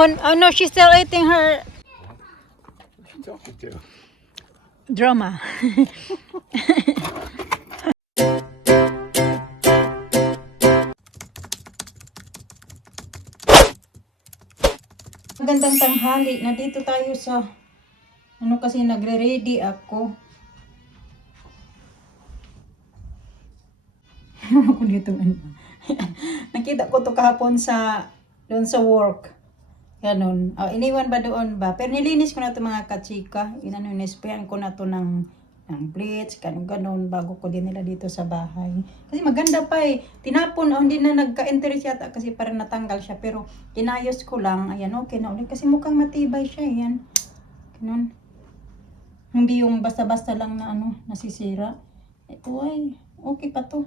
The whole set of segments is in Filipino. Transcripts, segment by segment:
Oh no, she's still eating her What are you talking to? drama. Magandang tanghali. Nandito tayo sa kasi nagre-ready ako. Ano ko dito? Nakita ko to kahapon doon sa work. Ganun. Iniwan ba doon ba? Pero nilinis ko na to mga kachika. Nisprayan ko na to ng bleach, ganun, bago ko din nila dito sa bahay. Kasi maganda pa eh. Tinapon, hindi na nagka-interest yata kasi parang natanggal siya. Pero inayos ko lang. Ayan, okay na ulit. Kasi mukhang matibay siya. Ayan. Ganun. Hindi yung basta-basta lang na nasisira. Ito ay, okay pa to.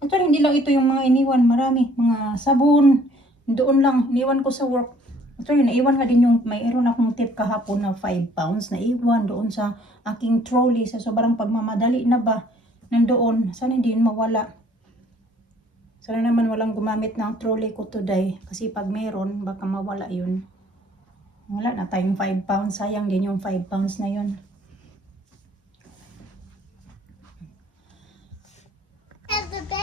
Actually, hindi lang ito yung mga iniwan. Marami. Mga sabon. Doon lang. Iniwan ko sa work. Actually, naiwan nga din yung mayroon akong tip kahapon na 5 pounds. Naiwan doon sa aking trolley. Sa sobrang pagmamadali na ba. Nandoon. Sana hindi yun mawala. Sana naman walang gumamit ng trolley ko today. Kasi pag meron, baka mawala yun. Wala na tayong 5 pounds. Sayang din yung 5 pounds na yun.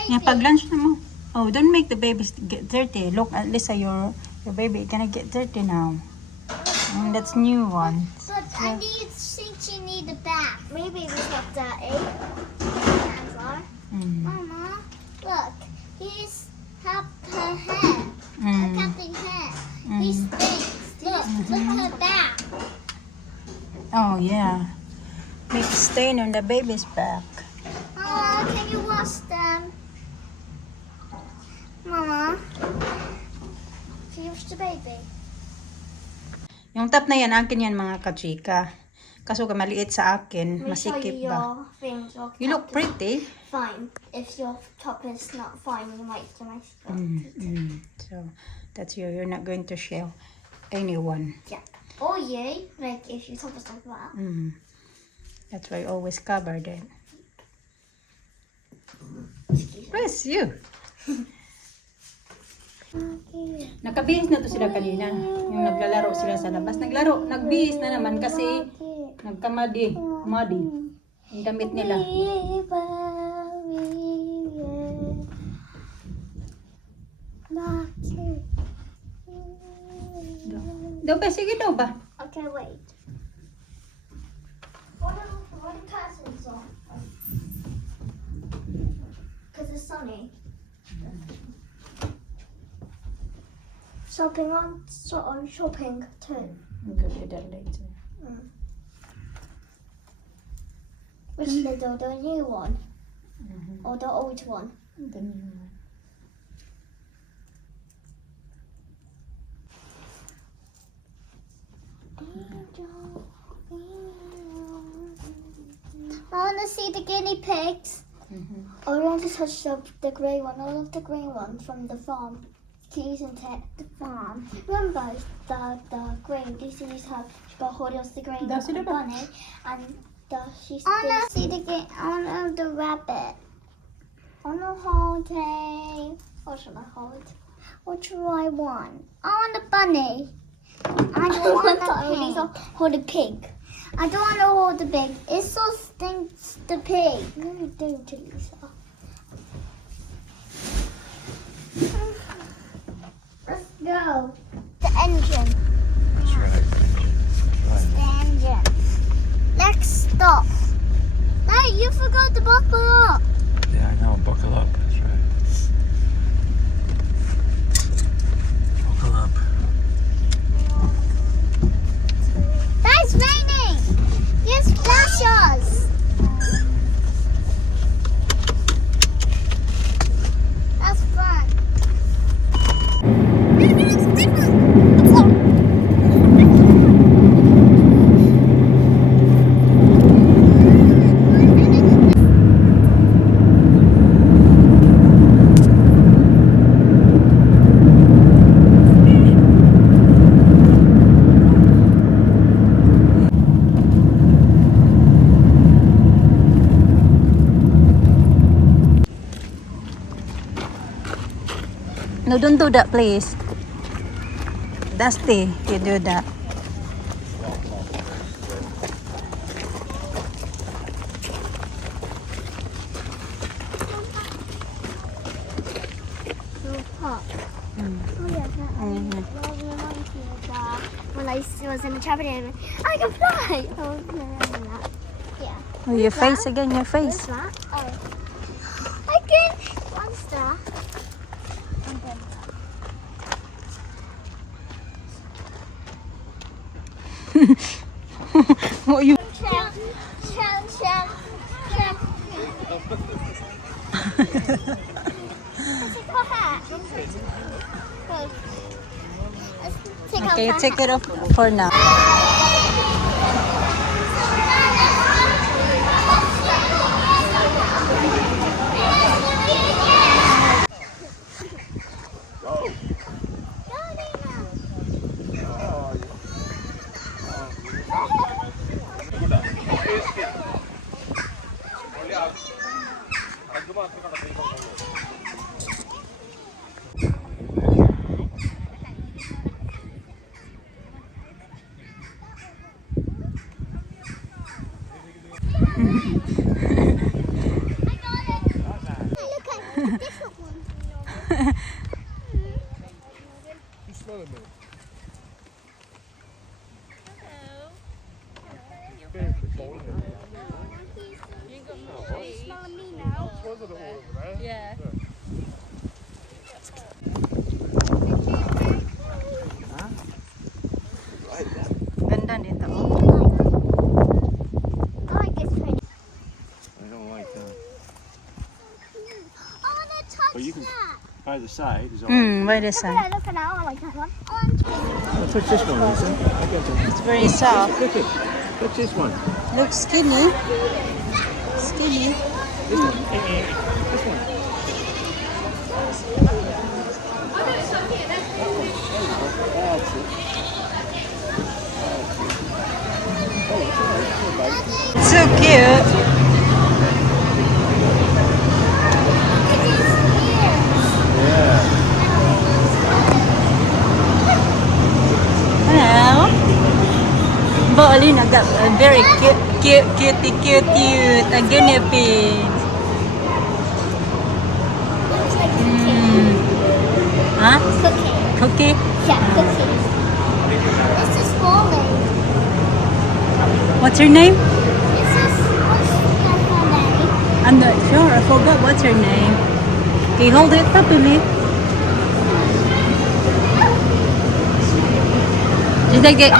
Yeah, pag lunch na mo. Oh, don't make the babies get dirty. Look, at least your baby gonna get dirty now. That's new one. But I think you need a bath. Maybe it's not dirty. Hands are. Mama, look. He's have her hair. Her cutting hair. He stinks. Look her back. Oh yeah. Make a stain on the baby's back. Can you wash them? Mama, can you wash the baby? Yung top na yan, akin yan mga kachika. Kaso maliit sa akin, masikip ba? You look pretty. Fine. If your top is not fine, you might So, that's you. You're not going to share anyone. Yeah. Or you, like if your top is like that. That's why I always covered it. Excuse me. Where's you? Nakabihis na to sila kanina. Yung naglalaro sila sa labas. Nagbihis na naman kasi nagkamadi. Muddy. Yung damit nila. Daw ba? Sige daw ba? Okay, wait. What are curtains on? Because it's sunny. Shopping too. We'll go to that later. Which little, the new one or the old one? The new one. I want to see the guinea pigs. I want to touch the grey one. I love the grey one from the farm. Isn't it the farm? Remember the green? This is how she got hold of the green bunny, and she's. I want to see the green. I want the rabbit. I want to hold a. What should I hold? What do I want? I want the bunny. I don't want the pig. Hold the pig. I don't want to hold the pig. It so stinks the pig. What are you doing to Lisa? Let's go. The engine. That's right. The engine. Let's stop. Hey, you forgot to buckle up. Yeah, I know. Buckle up. That's right. Buckle up. It's raining. Yes, splashes. That's fun. No, don't do that, please. dusty. You do that. Pop. Mm. Oh yeah, that Mhm. reminds me of when I was in the trampoline. I can fly. Oh, no. Yeah. Oh, your face again, your face. Where's that? Oh. I can. One star. And then Oh, you. check, check, check, check. Let's take our hat. Okay. Let's take Okay, off our take it off for now. Look at a different one. Smelling me now. Ganda dito. I like this train. I don't like that. I want to touch Well, you can- that. Either side is all By the Look sun. at it, look at that. I like that one. Orange. Touch this one, Lisa. I get it. It's very soft. Look it. Touch this one. Looks skinny. Skinny. This one. This one. That's it. It's so cute. Yeah. Hello. Bolin agak very cute. A guinea pig. Looks like Mm. Huh? cookie. Cookie? Yeah, cookies. This is falling. What's her name? This is what's her name? I'm not sure. I forgot what's her name. Okay, hold it up to me. Just like it.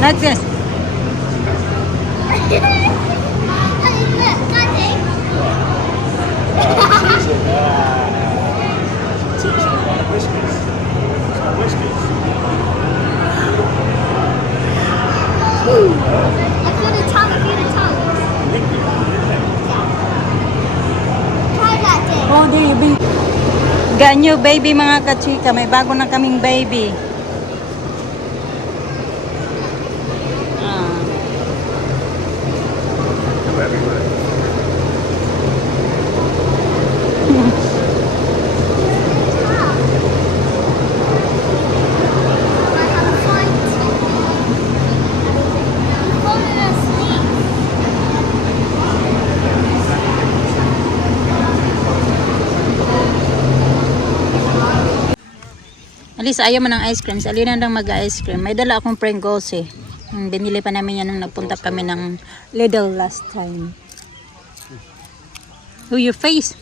Like this. Hey, look, Daddy. Whiskers. It's got whiskers. I feel the tongue, I feel the tongue. Try that, Dave. Oh, there you be. Ganyo baby mga kachika. May bago na kaming baby. Ah. Go everywhere. I have a fight. He's falling asleep. Alis, ayaw mo ng ice cream. Sa Alina lang mag-ice cream. May dala akong Pringles eh. Binili pa namin yan nung nagpunta kami ng Lidl last time. Oh, your face.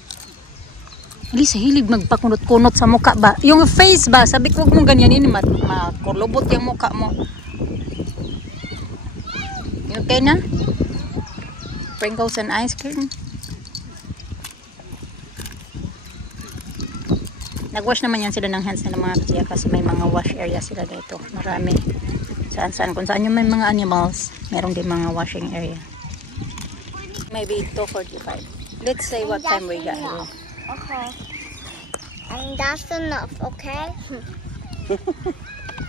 Alis, hilig magpakunot-kunot sa mukha ba? Yung face ba? Sabi ko, huwag mong ganyanin. Makulubot yung mukha mo. You okay na? Pringles and ice cream. Nag-wash naman yan sila ng hands nila mga kasiya kasi may mga wash area sila dito. Marami. Saan-saan. Kung saan yung may mga animals, meron din mga washing area. Maybe 2:45. Let's say what time we got here. Okay. And that's enough, okay?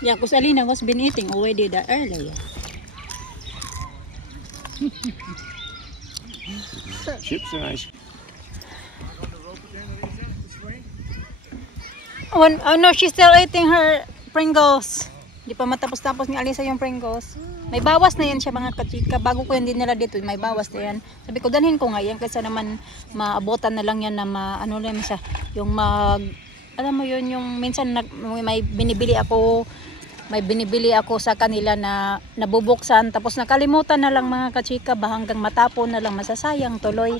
Yeah, because Alina was been eating already that earlier. Chips and ice. Oh no, she's still eating her Pringles. Di pa matapos-tapos ni Alisa yung Pringles. May bawas na yan siya mga kachika. Bago ko yan din nila dito, may bawas na yan. Sabi ko, dalhin ko nga yan kasi naman maabotan na lang yan na ano lang siya. Yung alam mo yun, yung minsan may binibili ako sa kanila na nabubuksan. Tapos nakalimutan na lang mga kachika ba hanggang matapon na lang masasayang tuloy.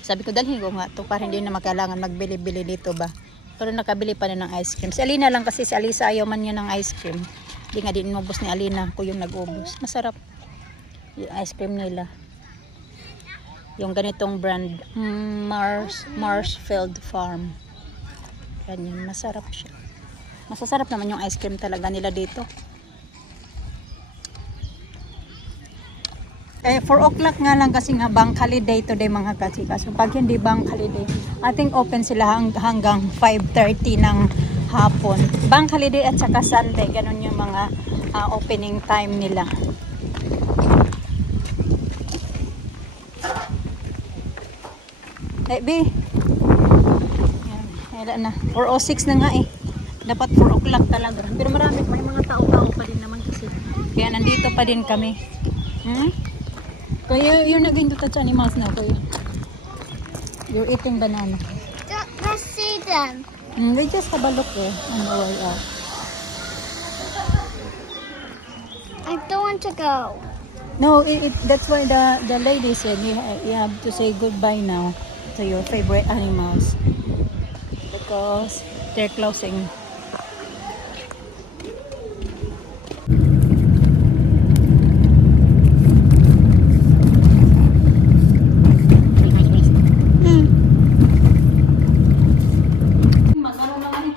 Sabi ko, dalhin ko nga to para hindi na makailangan magbili-bili dito ba. Pero nakabili pa na ng ice cream. Si Alina lang kasi si Alisa ayaw man niya ng ice cream. Hindi nga din inubos ni Alina. Ako yung nag-ubos. Masarap yung ice cream nila. Yung ganitong brand. Marshfield Farm. Yan yun. Masarap siya. Masasarap naman yung ice cream talaga nila dito. 4 o'clock nga lang kasi nga bank holiday today mga kachika. So pag hindi bank holiday, I think open sila hanggang 5:30 ng hapon. Bank holiday at saka Sunday, ganun yung mga opening time nila. B. Yan, na. 4:06 na nga eh. Dapat 4 o'clock talaga. Pero may mga tao-tao pa din naman kasi. Kaya nandito pa din kami. Kaya you're not going to touch animals now, Kuya. You're eating banana. Let's see them. They just have a look on the way out. I don't want to go. No, that's why the lady said you have to say goodbye now to your favorite animals because they're closing. Mag-ano naman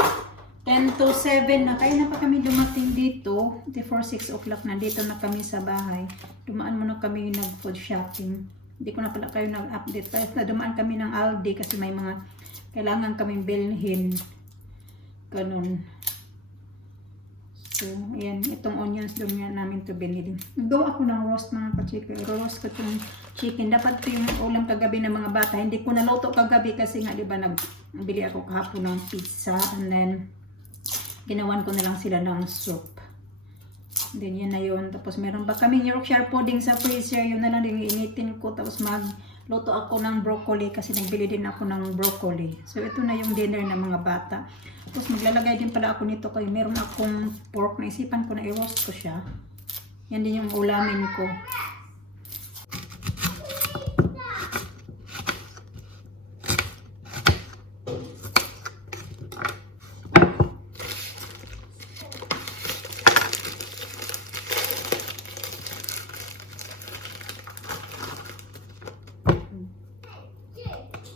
10 to 7 na. Kaya na pa kami dumating dito. Before 6 o'clock na dito na kami sa bahay. Dumaan muna kami nag-food shopping. Hindi ko na pala kayo nag-update. Kaya dumaan kami ng Aldi kasi may mga kailangan kaming bilhin. Ganun. So, ayan. Itong onions doon nga namin to bilhin. Nagawa ako ng roast mga kachika. Roast ko itong chicken. Dapat ito yung ulam kagabi ng mga bata. Hindi ko naluto kagabi kasi nga diba nagbili ako kahapon ng pizza. And then, ginawan ko na lang sila ng soup. Then yan na yun. Tapos meron ba kami Yorkshire pudding sa freezer. Yun na lang din initin ko. Tapos magluto ako ng broccoli kasi nagbili din ako ng broccoli. So ito na yung dinner ng mga bata. Tapos maglalagay din pala ako nito kayo. Meron akong pork. Naisipan ko na i-roast ko siya. Yan din yung ulamin ko.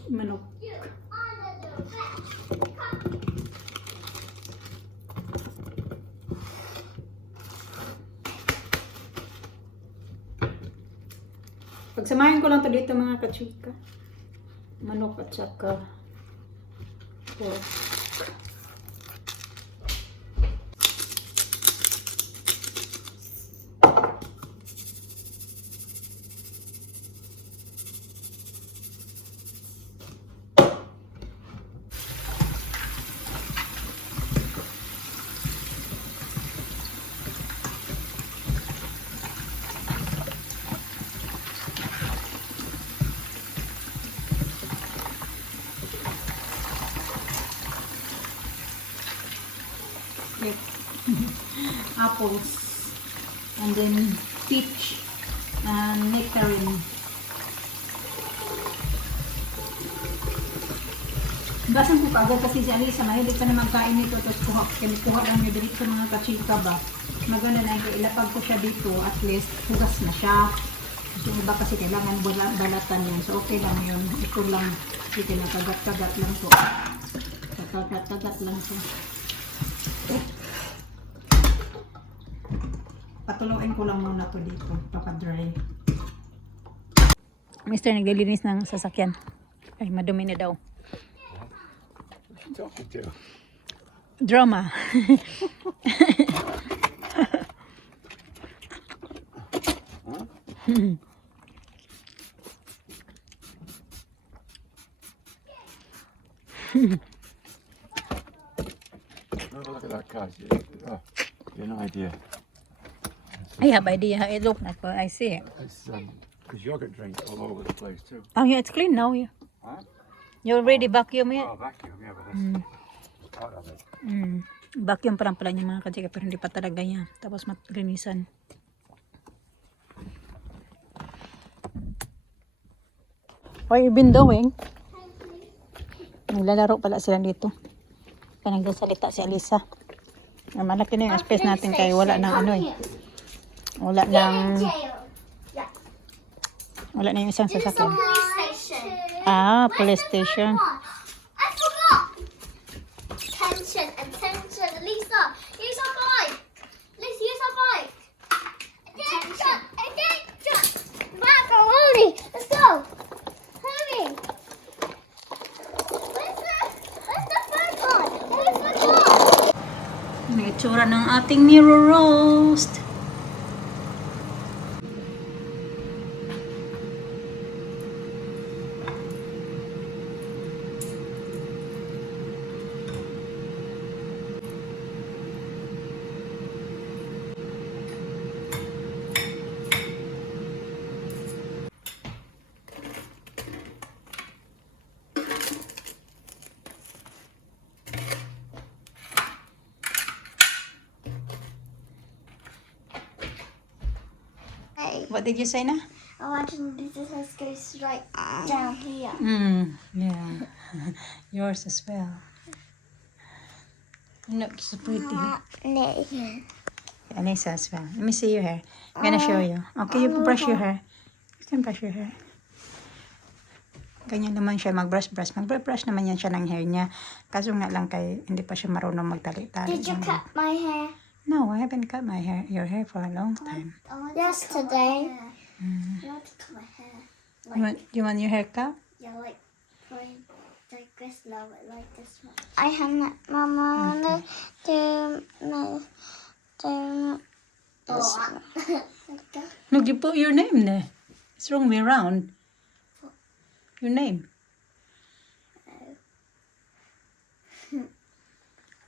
Manok. Pagsamahin ko lang to dito mga kachika. Manok at saka pork. Apples and then peach and nectarine. Basan ko kagad kasi si Alisa mahilig ka na magkain nito tapos kuha lang niya dito sa mga kachika ba. Maganda na ilapag ko siya dito at least hugas na siya. Yung iba kasi kailangan balatan yan. So okay lang yun. Ito lang. Ito na kagat-kagat lang po. Kagat-kagat lang po. Patuluin ko lang muna to dito. Papadry. Mister, naglilinis ng sasakyan. Ay, madumi na daw. Talking to. Drama. at that card. Oh, an idea. I have idea how it look like, but I see it. There's yogurt drinks all over the place too. Oh yeah, it's clean now. Yeah. Huh? You already vacuum it. Oh, vacuum, yeah, but that's part of it. Vacuum pa lang pala niya mga kachika, pero hindi pa talaga niya. Tapos maglinisan. What you been doing? Naglalaro pala sila dito. Kaya nagsasalita si Alisa. Malaki na yung space natin kaya wala nang ano eh. Wala nang... Wala na yung isang sasakyan. Police station. Ah, police station. I forgot. Attention, attention, Lisa. Use our bike. Let's use our bike. Attention, attention. Back, hurry. Let's go. Hurry. Where's the first one? Where's the car? May itsura ng ating mirror roast. Hey, What did you say na? imagine this has go straight down here. Yeah. Yours as well. You look so pretty. No. Anissa as well. Let me see your hair. I'm gonna show you. Okay, you brush your hair. You can brush your hair. Ganyan naman siya mag-brush-brush. Mag-brush naman yan siya ng hair niya. Kaso nga lang kay hindi pa siya marunong magtali-tali. Did you cut my hair? No, I haven't cut my hair, your hair for a long time. Yesterday. I want to cut my hair. You want your hair cut? Yeah, like this now, but like this one. I have Mama do this one. No, you put your name there. It's wrong way around. Your name.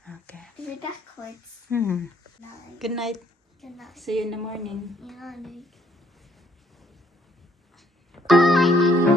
Okay. Is it backwards? Hmm. No. Good night. Good night. See you in the morning. Yeah, I know.